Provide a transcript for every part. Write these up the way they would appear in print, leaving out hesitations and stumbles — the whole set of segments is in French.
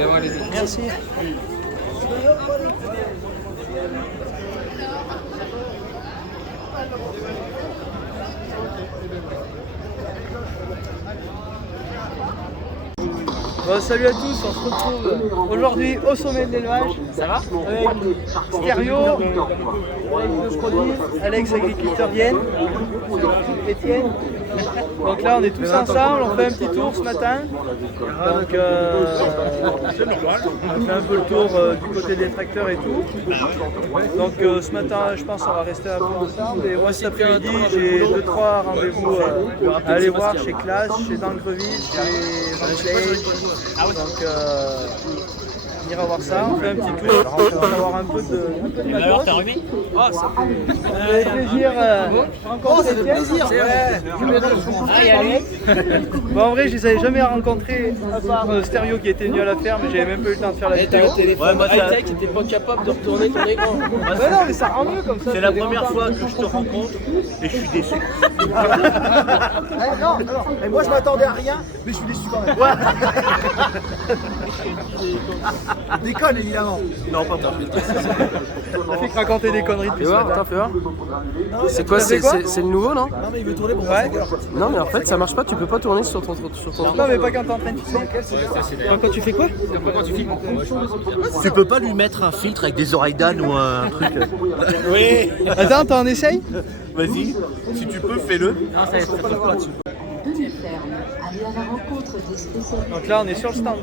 C'est bon, allez-y. Merci. Bon, salut à tous, on se retrouve aujourd'hui au sommet de l'élevage. Ça va? Avec Stério, Alex de Produit, Alex agriculteur Vienne, Étienne. Donc là on est tous ensemble, on fait un petit tour ce matin. Donc on fait un peu le tour du côté des tracteurs et tout. Donc ce matin je pense qu'on va rester un peu ensemble. Et moi cet après-midi j'ai 2-3 rendez-vous à aller voir chez Classe, chez Dangreville, chez Van Cleef. Donc on ira voir ça, on fait un petit tour, on va avoir un peu de Et alors, t'as remis? Oh, ça fait plaisir rencontrer Étienne. Ah, et Alex? Bon, en vrai, je les avais jamais rencontrés à part Stério qui était venu à la ferme, j'avais même pas eu le temps de faire la vidéo. Ouais, moi, high-tech, t'étais pas capable de retourner ton écran. Mais non, mais ça rend mieux comme ça. C'est la première fois que je te rencontre et je suis déçu. Non, et moi je m'attendais à rien, mais je suis déçu quand même. Déconne évidemment. Non, pas moi. Ça fait que raconter des conneries depuis ce matin. Fais voir. C'est quoi? C'est le nouveau, non? Non mais il veut tourner pour Ouais. Non, mais en fait, ça marche pas. Tu peux pas tourner sur ton Non, mais pas quand t'es en train de filmer. Quand tu fais quoi? Quand tu filmes? Tu peux pas lui mettre un filtre avec des oreilles d'âne ou un truc? Oui. Attends, t'en essayes? Vas-y, si tu peux, fais-le. Non, ça filme pas dessus. Aller à la rencontre des spécialistes. Donc là, on est sur le stand.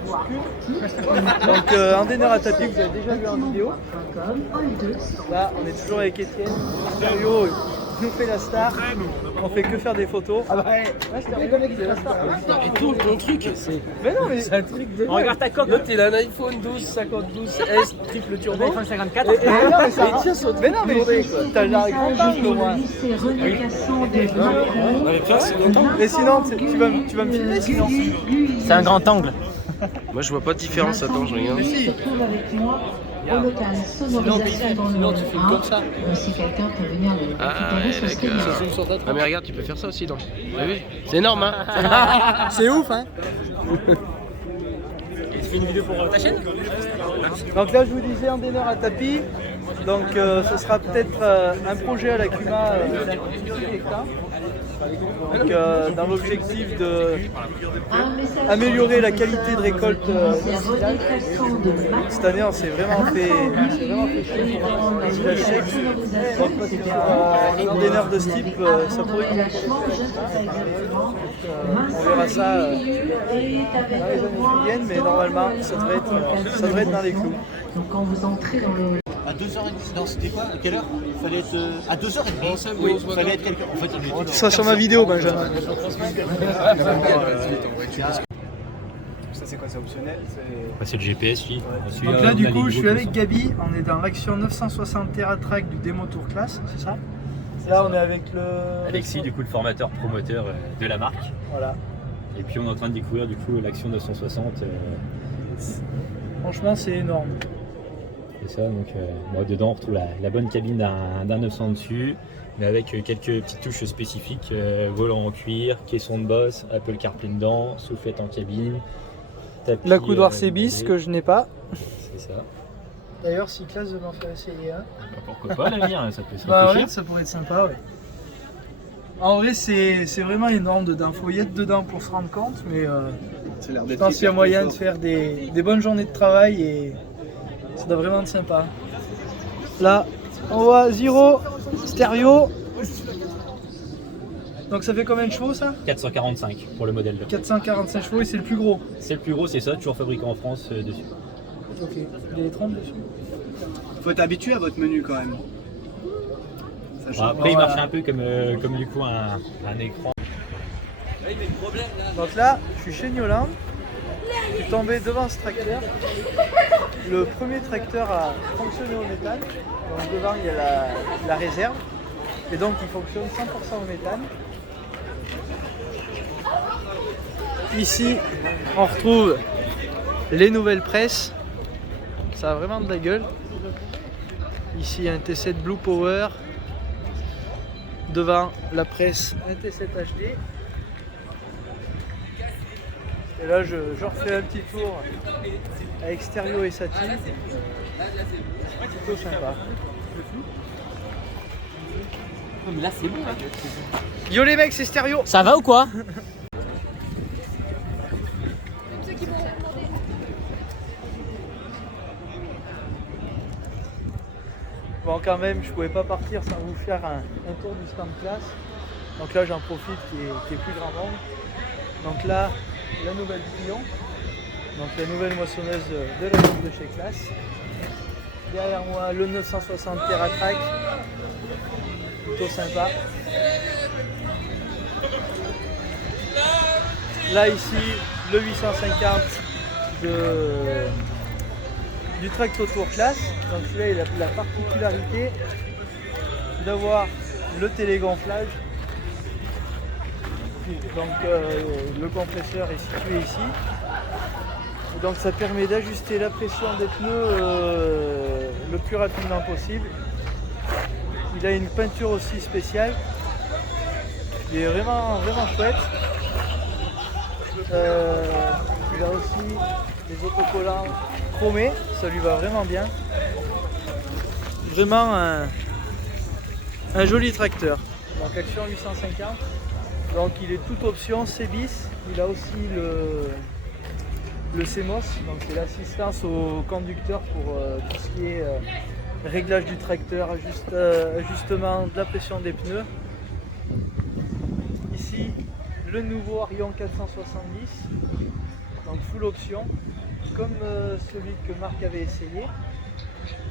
Donc un dîner à tapis que vous avez déjà vu en vidéo. Là, on est toujours avec Étienne. Stério nous fait la star. On fait que faire des photos. Ah bah ouais. Là, Stério, c'est la star. Et tout ton truc, c'est Mais non, mais un truc de. Regarde ta coque. L'autre, il a un iPhone 12, 52 S, triple turbo. iPhone 54. Mais non, mais ça Et tiens, sur mais non, mais t'as le grand angle au moins. Lycée René Casson de Macron. Non, mais toi, c'est longtemps. Et sinon, tu vas me filmer sinon. C'est un grand angle. Moi, je vois pas de différence. Attends, je regarde. Se trouve avec moi au local sonorisation dans le sinon, tu filmes comme ça. Si quelqu'un peut venir le Ah, récupérer, ouais, ce serait bien. d'accord. Ah, mais regarde, tu peux faire ça aussi, non? T'as vu? C'est énorme, hein? C'est ouf, hein. Et tu fais une vidéo pour ta chaîne? Donc là, je vous disais un dîner à tapis. Donc ce sera peut-être un projet à la CUMA donc, dans l'objectif de améliorer la qualité de récolte cette année, on s'est vraiment fait chier pour un village sec. Donc sur un dîner de ce type, ça pourrait nous on verra ça dans les années qui viennent, mais normalement ça devrait être dans les clous. Donc quand vous entrez dans le À 2h30, non, c'était quoi? À quelle heure? Il fallait être. À 2h30? Oui, il fallait être quelqu'un. En fait, on est. Tu seras sur ma vidéo, Benjamin. Ça c'est quoi, c'est optionnel? C'est le GPS, lui. Donc là, du coup, je suis avec Gabi. On est dans l'action 960 TerraTrack du Démo Tour Class, c'est ça? Là, on est avec le. Alexis, du coup, le formateur promoteur de la marque. Voilà. Et puis, on est en train de découvrir, du coup, l'action 960. Franchement, c'est énorme. C'est ça, donc moi, dedans, on retrouve la bonne cabine d'un 900 dessus, mais avec quelques petites touches spécifiques, volant en cuir, caisson de bosse, Apple CarPlay dedans, soufflette en cabine, tapis, La coudoir Cébis que je n'ai pas. C'est ça. D'ailleurs, si Classe veut m'en faire essayer un. Pourquoi pas l'avenir, ça peut se Bah réfléchir. ouais, ça pourrait être sympa, ouais. En vrai, c'est vraiment énorme dedans. Faut y être dedans pour se rendre compte, mais je pense qu'il y a moyen de faire des bonnes journées de travail et ça doit vraiment être sympa. Là, on voit Zero, stéréo. Donc ça fait combien de chevaux ça? 445 pour le modèle. 445 chevaux et c'est le plus gros. C'est le plus gros, c'est ça, toujours fabriqué en France dessus. Ok, il y a les 30 dessus. Faut être habitué à votre menu quand même. Ça Bon, change. après, il marche un peu comme du coup un écran. Donc là, je suis chez Newland. Je suis tombé devant ce tracteur. Le premier tracteur à fonctionner au méthane. Donc devant, il y a la réserve. Et donc, il fonctionne 100% au méthane. Ici, on retrouve les nouvelles presses. Ça a vraiment de la gueule. Ici, un T7 Blue Power. Devant la presse, un T7 HD. Et là, je refais un petit tour avec stéréo et satine. Plutôt sympa. Mais là, c'est bon. Hein. Yo les mecs, c'est stéréo. Ça va ou quoi? Bon, quand même, je pouvais pas partir sans vous faire un tour du stand classe. Donc là, j'en profite qui est plus grand nombre. Donc là, la nouvelle Plion. Donc la nouvelle moissonneuse de la gamme de chez Classe. Derrière moi, le 960 TerraTrack. Plutôt sympa. Là, ici, le 850 du Tracto Tour Classe. Donc celui-là, il a la particularité d'avoir le télégonflage. Donc le compresseur est situé ici. Et donc ça permet d'ajuster la pression des pneus le plus rapidement possible. Il a une peinture aussi spéciale. Il est vraiment chouette. Il a aussi des autocollants chromés, ça lui va vraiment bien. Vraiment un joli tracteur. Donc action 850. Donc il est toute option C-bis. Il a aussi le CMOS, donc c'est l'assistance au conducteur pour tout ce qui est réglage du tracteur, ajustement de la pression des pneus. Ici le nouveau Arion 470, donc full option, comme celui que Marc avait essayé.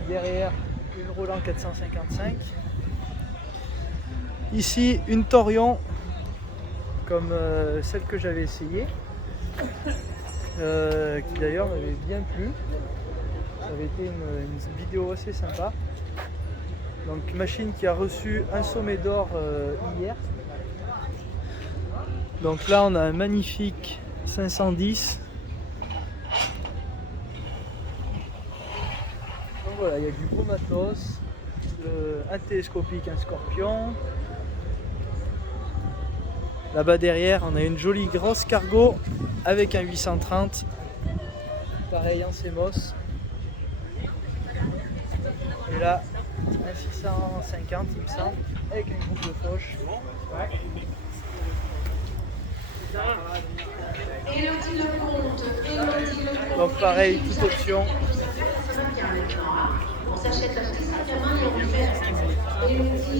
Derrière une Roland 455. Ici une Torion comme celle que j'avais essayée, qui d'ailleurs m'avait bien plu. Ça avait été une vidéo assez sympa. Donc machine qui a reçu un sommet d'or hier. Donc là on a un magnifique 510. Donc voilà, il y a du beau matos, un télescopique, un Scorpion. Là-bas derrière, on a une jolie grosse cargo avec un 830, pareil en CMOS. Et là, un 650 il me semble, avec un groupe de fauche. Donc pareil, toute option.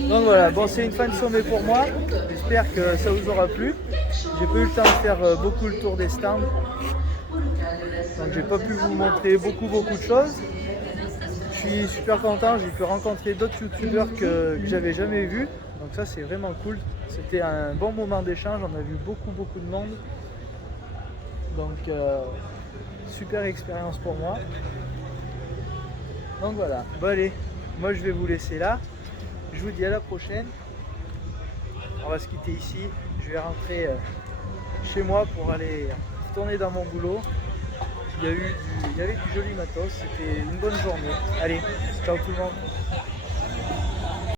Donc voilà, bon c'est une fin de sommet pour moi, j'espère que ça vous aura plu. J'ai pas eu le temps de faire beaucoup le tour des stands, donc j'ai pas pu vous montrer beaucoup de choses. Je suis super content, j'ai pu rencontrer d'autres youtubeurs que j'avais jamais vus, donc ça c'est vraiment cool. C'était un bon moment d'échange, on a vu beaucoup de monde, donc super expérience pour moi. Donc voilà, bon allez, moi je vais vous laisser là. Je vous dis à la prochaine. On va se quitter ici. Je vais rentrer chez moi pour aller retourner dans mon boulot. Il y avait du joli matos. C'était une bonne journée. Allez, ciao tout le monde.